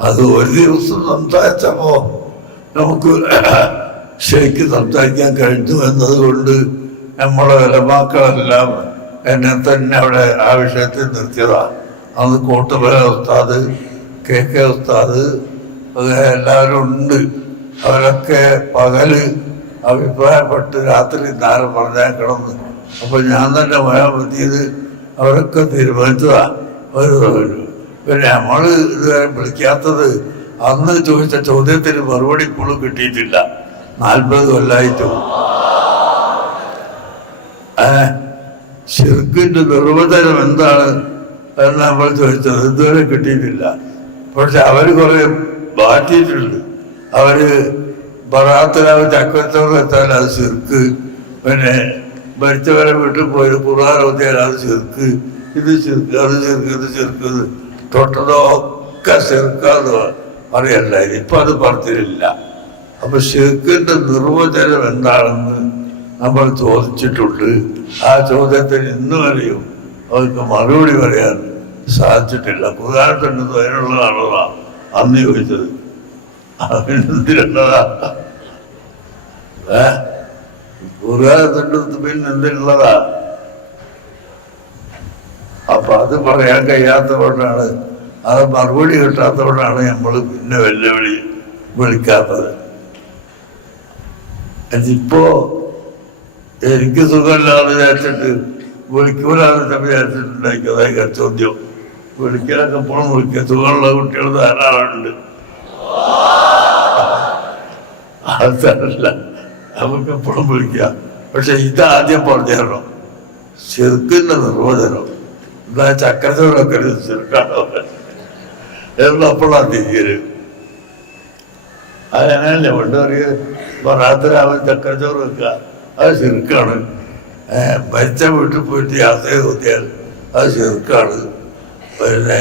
അത് ഒരു ദിവസം സംസാരിച്ചപ്പോ നമുക്ക് ശരിക്കും സംസാരിക്കാൻ കഴിഞ്ഞു എന്നതുകൊണ്ട് നമ്മളെ വിലമാക്കളെല്ലാം എന്നെ തന്നെ അവിടെ ആ വിഷയത്തിൽ നിർത്തിയതാണ് അന്ന് കോട്ടുപുര ഉസ്താദ് കെ കെ ഉസ്താദ് എല്ലാവരും ഉണ്ട്. അവരൊക്കെ പകൽ അഭിപ്രായപ്പെട്ട് രാത്രി നേരം പറഞ്ഞാൽ കിടന്ന് അപ്പൊ ഞാൻ തന്നെ മഴ പറ്റിയത് അവരൊക്കെ തീരുമാനിച്ചതാ. ഒരു- പിന്നെ നമ്മൾ ഇതുവരെ വിളിക്കാത്തത് അന്ന് ചോദിച്ച ചോദ്യത്തിന് മറുപടി ഇപ്പോഴും കിട്ടിയിട്ടില്ല. നാൽപ്പത് കൊല്ലായിട്ടും. ശിർക്കിന്റെ നിർവചനം എന്താണ് എന്ന് നമ്മൾ ചോദിച്ചത് ഇതുവരെ കിട്ടിയിട്ടില്ല. പക്ഷെ അവർ കുറെ മാറ്റിയിട്ടുണ്ട്. അവർ ബറാത്തിലാവ് ചക്രത്തോട് എത്താൻ അത് ചെറുക്ക് പിന്നെ മരിച്ചവരെ വീട്ടിൽ പോയി ഓതിയാൽ അത് ചെറുക്ക് ഇത് ചെറുക്ക് അത് ചെറുക്ക് ഇത് ചെറുക്ക് തൊട്ടതൊക്കെ ചെറുക്കാന്ന് പറയണ്ടായിരുന്നു ഇപ്പൊ അത് പറഞ്ഞില്ല അപ്പൊ ഷിർക്കിന്റെ നിർവചനം എന്താണെന്ന് നമ്മൾ ചോദിച്ചിട്ടുണ്ട്. ആ ചോദ്യത്തിന് ഇന്ന് വരെയും അവർക്ക് മറുപടി പറയാൻ സാധിച്ചിട്ടില്ല. കുതാരത്തിന്റെ അതിനുള്ളതാണോ അന്ന് ചോദിച്ചത്. അതിനെന്തിനുള്ളതാ? ഏ? കുതാരത്തിന്റെ പിന്നെ എന്തിനുള്ളതാ? അപ്പൊ അത് പറയാൻ കഴിയാത്തതുകൊണ്ടാണ് അത് മറുപടി കിട്ടാത്തതുകൊണ്ടാണ് നമ്മൾ പിന്നെ വെല്ലുവിളി വിളിക്കാത്തത്. അതിപ്പോ എനിക്ക് സുഖമില്ലാന്ന് വിചാരിച്ചിട്ട് വിളിക്കൂലാന്ന് വിചാരിച്ചിട്ടുണ്ടായിരിക്കും. അതായത് ചോദ്യം വിളിക്കലൊക്കെ പോകണം വിളിക്കുക സുഖമുള്ള കുട്ടികൾ ധാരാളമുണ്ട്. അതല്ല നമുക്ക് എപ്പോഴും വിളിക്കാം. പക്ഷെ ഇതാദ്യം പറഞ്ഞു തരണം ചെറുക്കിന്റെ നിർവചനം. എന്താ ചക്രത്തോടൊക്കെ എന്നപ്പോഴാണ് തിരികെ അതങ്ങനല്ലേ പണ്ട് പറയുക ബറാത്തരാമൻ ചക്രച്ചോറ് വെക്കുക. അത് ചെറുക്കാണ്. മരിച്ച വീട്ടിൽ പോയിട്ട് യാത്ര നോക്കിയാൽ അത് ചെറുക്കാണ്. പിന്നെ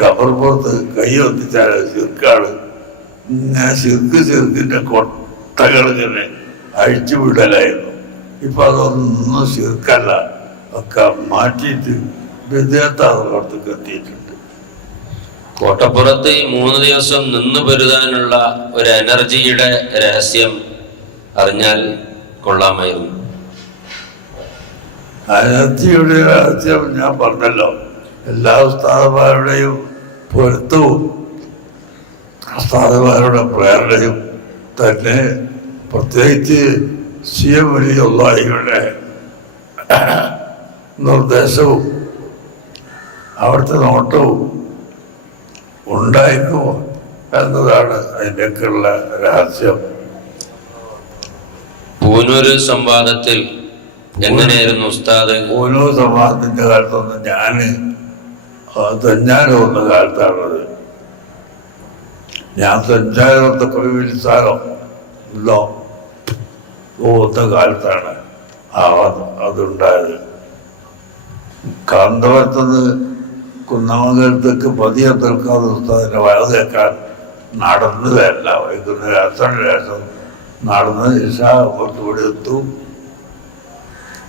കബർപ്പുറത്ത് കൈ ഒത്തിച്ചാൽ അത് ചെറുക്കാണ്. ഞാൻ ചെറുക്ക് ചെറുക്കിന്റെ കൊട്ടകൾ ഇങ്ങനെ അഴിച്ചു വിടലായിരുന്നു. ഇപ്പൊ അതൊന്നും ചെറുക്കല്ല. ഒക്കെ മാറ്റിയിട്ട് വിദ്യാർത്ഥികൾക്ക് എത്തിയിട്ടുണ്ട്. കോട്ടപ്പുറത്ത് ഈ മൂന്ന് ദിവസം നിന്ന് പൊരുതാനുള്ള ഒരു എനർജിയുടെ രഹസ്യം അറിഞ്ഞാൽ കൊള്ളാമായിരുന്നു. അനർജിയുടെ രഹസ്യം ഞാൻ പറഞ്ഞല്ലോ. എല്ലാ ഉസ്താദന്മാരുടെയും പൊരുത്തവും ഉസ്താദന്മാരുടെ പ്രേരണയും തന്നെ പ്രത്യേകിച്ച് സി എം വലിയുള്ളയുടെ നിർദ്ദേശവും അവിടുത്തെ നോട്ടവും ഉണ്ടായിരുന്നു എന്നതാണ് അതിന്റെയൊക്കെയുള്ള രഹസ്യം. പൂനൂര് സംവാദത്തിൽ എങ്ങനെയായിരുന്നു ഉസ്താദ്? പൂനൂർ സംവാദത്തിന്റെ കാലത്തൊന്നും ഞാൻ തഞ്ഞാനം വന്ന കാലത്താണത്. ഞാൻ തഞ്ചാനത്തെ പ്രവിസ്ഥാനം ഇല്ലോ. പോകുന്ന കാലത്താണ് ആ അത് അതുണ്ടായത്. കാന്തപുരത്തുനിന്ന് കുന്നമംഗലത്തേക്ക് പതിയെ തീർക്കാതെ ഉസ്താദിന്റെ വയത് കേൾക്കാൻ നടന്നതല്ല വൈകുന്നേരം അത്ര ശേഷം നടന്ന് ഇഷാപുറത്തൂടെ എത്തു.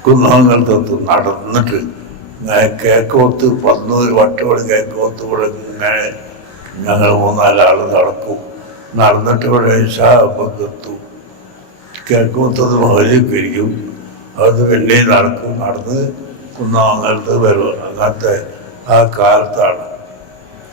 കുന്നമംഗലത്തെത്തു. നടന്നിട്ട് ഇങ്ങനെ കേക്കോത്ത് പന്നൂര് വട്ടോട് കേക്കോത്ത് കൂടെ ഇങ്ങനെ ഞങ്ങൾ മൂന്നാലാൾ നടക്കും. നടന്നിട്ട് ഇവിടെ ഇഷാപുറത്തെത്തും കേക്കോത്തത് മകലേക്ക് പിരിക്കും അത് പിന്നെ നടക്കും. നടന്ന് കുന്നമംഗലത്ത് വരും അങ്ങനത്തെ ആ കാലത്താണ്